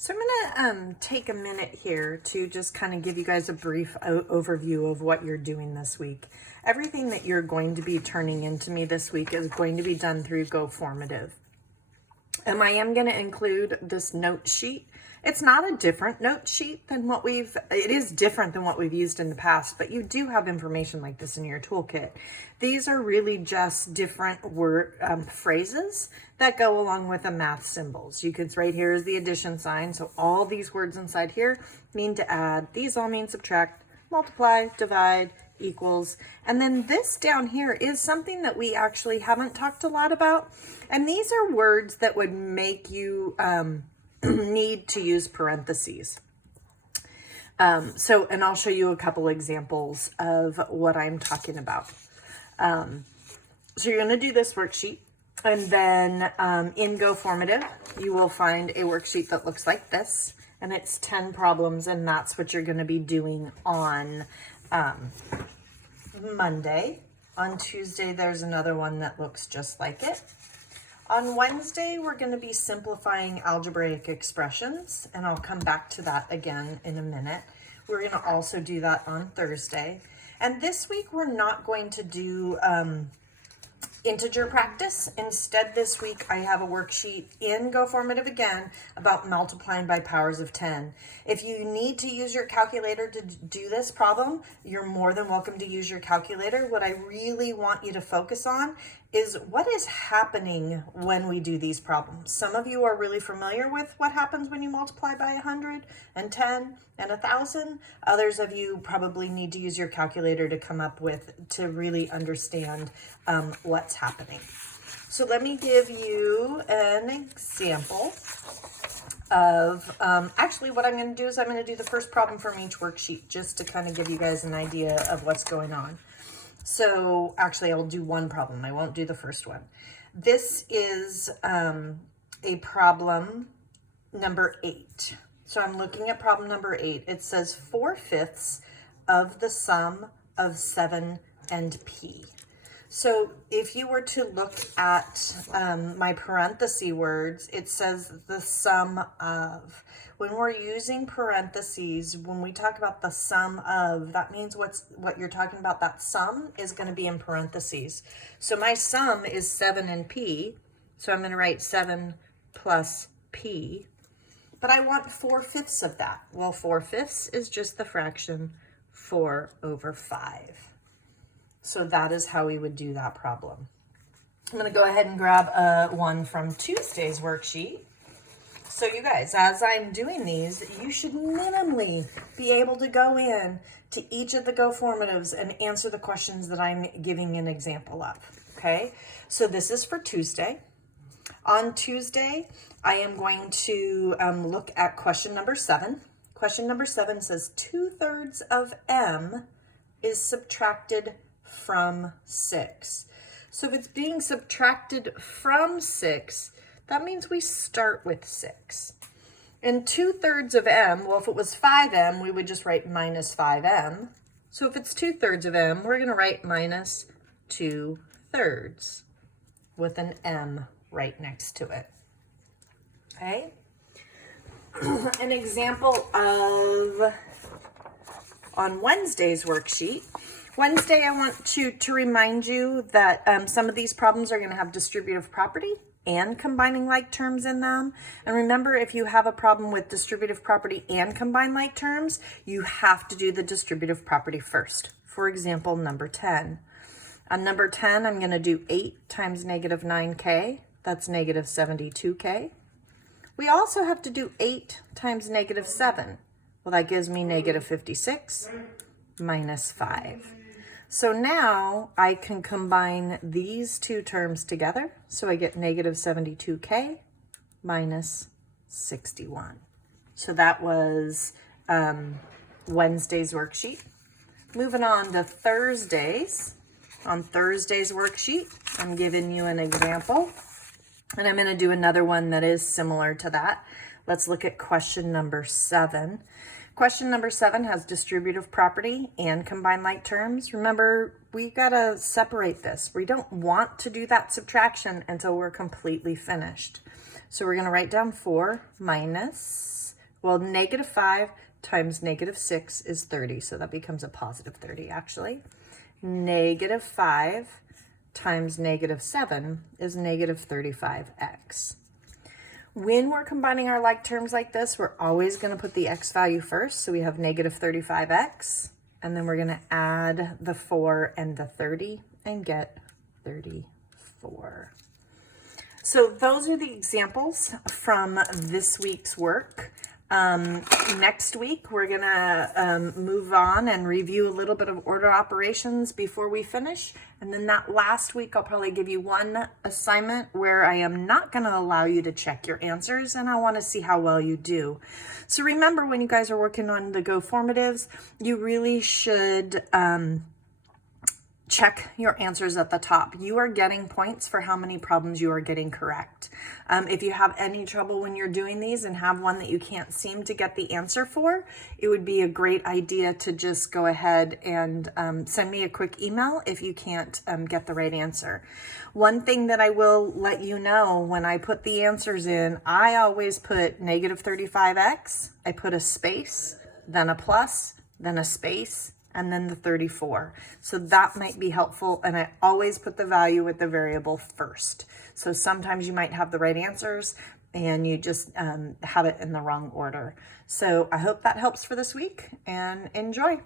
So I'm going to take a minute here to just kind of give you guys a brief overview of what you're doing this week. Everything that you're going to be turning into me this week is going to be done through GoFormative. I am going to include this note sheet. It's not a different note sheet than it is different than what we've used in the past, but you do have information like this in your toolkit. These are really just different word phrases that go along with the math symbols. You can, right here is the addition sign. So all these words inside here mean to add. These all mean subtract, multiply, divide, equals. And then this down here is something that we actually haven't talked a lot about. And these are words that would make you need to use parentheses. And I'll show you a couple examples of what I'm talking about. So you're going to do this worksheet, and then in GoFormative, you will find a worksheet that looks like this, and it's 10 problems, and that's what you're going to be doing on Monday. On Tuesday, there's another one that looks just like it. On Wednesday, we're going to be simplifying algebraic expressions, and I'll come back to that again in a minute. We're going to also do that on Thursday. And this week, we're not going to do integer practice. Instead, this week, I have a worksheet in GoFormative again about multiplying by powers of 10. If you need to use your calculator to do this problem, you're more than welcome to use your calculator. What I really want you to focus on is what is happening when we do these problems. Some of you are really familiar with what happens when you multiply by 100 and 10 and 1,000. Others of you probably need to use your calculator to really understand what's happening. So let me give you an example of, actually what I'm going to do is I'm going to do the first problem from each worksheet just to kind of give you guys an idea of what's going on. So actually I'll do one problem. I won't do the first one. This is a problem number 8. So I'm looking at problem number 8. It says 4/5 of the sum of 7 and p. So if you were to look at my parenthesis words, it says the sum of. When we're using parentheses, when we talk about the sum of, that means what you're talking about, that sum is going to be in parentheses. So my sum is 7 and p, so I'm going to write 7 plus p, but I want 4/5 of that. Well, 4/5 is just the fraction 4/5. So that is how we would do that problem. I'm going to go ahead and grab one from Tuesday's worksheet. So you guys, as I'm doing these, you should minimally be able to go in to each of the GoFormatives and answer the questions that I'm giving an example of, okay? So this is for Tuesday. On Tuesday, I am going to look at question number 7. Question number 7 says 2/3 of m is subtracted from 6. So if it's being subtracted from 6, that means we start with 6. And 2/3 of m, well, if it was 5m, we would just write minus 5m. So if it's 2/3 of m, we're going to write minus 2/3 with an m right next to it. Okay? An example of on Wednesday's worksheet. Wednesday, I want to remind you that some of these problems are going to have distributive property and combining like terms in them. And remember, if you have a problem with distributive property and combined like terms, you have to do the distributive property first. For example, number 10. On number 10, I'm going to do 8 times negative 9k. That's negative 72k. We also have to do 8 times negative 7. Well, that gives me negative 56 minus 5. So now I can combine these two terms together. So I get negative 72k minus 61. So that was Wednesday's worksheet. Moving on to Thursday's. On Thursday's worksheet, I'm giving you an example. And I'm going to do another one that is similar to that. Let's look at question number 7. Question number 7 has distributive property and combined like terms. Remember, we gotta separate this. We don't want to do that subtraction until we're completely finished. So we're gonna write down 4 minus Well, negative 5 times negative 6 is 30, so that becomes a positive 30 actually. Negative 5 times negative 7 is negative 35x. When we're combining our like terms like this, we're always going to put the x value first. So we have negative 35x, and then we're going to add the 4 and the 30 and get 34. So those are the examples from this week's work. Next week, we're going to move on and review a little bit of order operations before we finish. And then that last week, I'll probably give you one assignment where I am not going to allow you to check your answers, and I want to see how well you do. So remember, when you guys are working on the Go Formatives, you really should check your answers at the top. You are getting points for how many problems you are getting correct. If you have any trouble when you're doing these and have one that you can't seem to get the answer for, it would be a great idea to just go ahead and send me a quick email if you can't get the right answer. One thing that I will let you know, when I put the answers in, I always put negative 35x, I put a space, then a plus, then a space, and then the 34. So that might be helpful. And I always put the value with the variable first. So sometimes you might have the right answers and you just have it in the wrong order. So I hope that helps for this week, and enjoy.